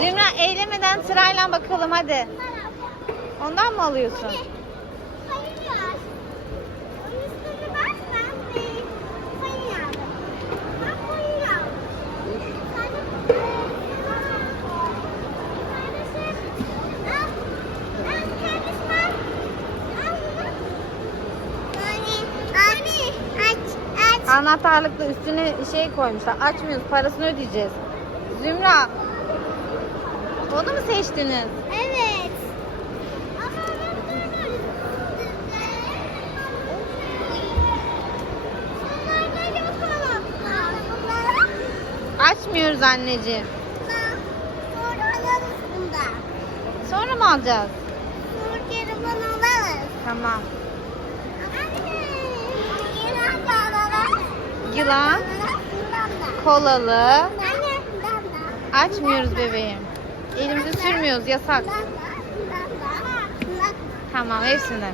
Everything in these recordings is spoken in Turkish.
Zümra eylemeden sırayla bakalım hadi. Ondan mı alıyorsun? Anahtarlıkta üstüne şey koymuşlar. Açmıyoruz parasını ödeyeceğiz. Zümra onu mu seçtiniz? Evet. Açmıyoruz anneciğim. Sonra alırız bundan. Sonra mı alacağız? Sonra geri bunu alırız. Tamam. Yılan. Kolalı. Açmıyoruz bebeğim. Elimizi sürmüyoruz yasak. Tamam hepsini.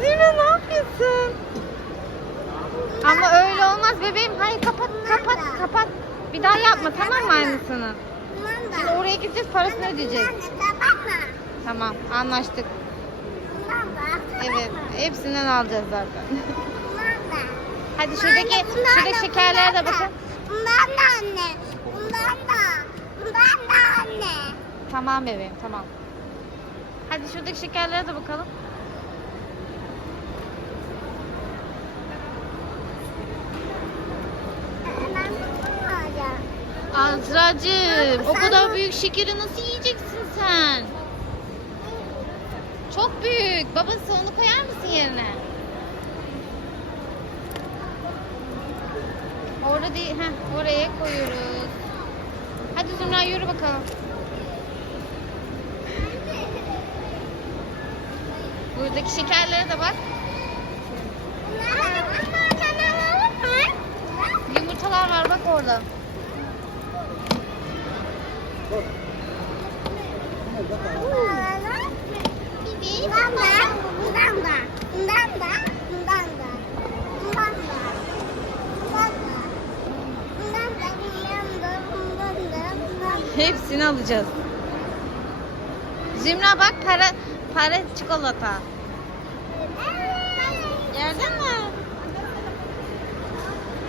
Zümra ne yapıyorsun? Ama öyle olmaz bebeğim. Hayır kapat kapat kapat. Bir daha yapma tamam mı aynısını? Şimdi oraya gideceğiz parasını ödeyeceğiz. Tamam anlaştık. Evet hepsinden alacağız zaten. Hadi şuradaki şuradaki şekerlere de bakın. Bundan da anne. Bundan da. Bundan da anne. Tamam bebeğim tamam. Hadi şuradaki şekerlere de bakalım. Azracığım o kadar büyük şekeri nasıl yiyeceksin sen? Çok büyük. Babası onu koyar mısın yerine? Orada değil. Heh, oraya koyuyoruz. Hadi Zümra yürü bakalım. Buradaki şekerlere de bak. Yumurtalar var bak orada. Bundan da. Bundan da. Bundan da. Bundan da. Bundan da. Bundan da. Hepsini alacağız. Zümra bak para para çikolata. Gördün mü?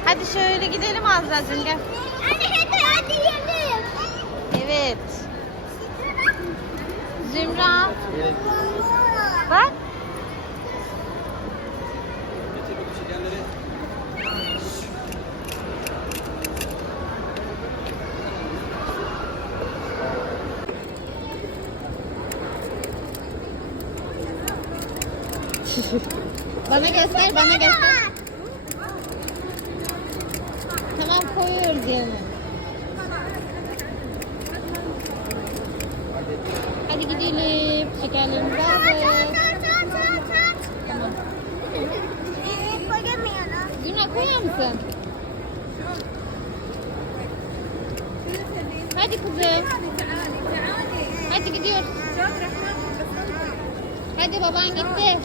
Hadi şöyle gidelim Azra'cığım gel. Hadi hadi hadi yiyelim. Evet. Zümra bak. Bana göster, bana göster. Tamam koyuyoruz yerine. Hadi gidelim. Şekerlerimizi aldık. Tamam. Zümra koyar mısın? Hadi kızım. Hadi gidiyoruz. Hadi baban gitti.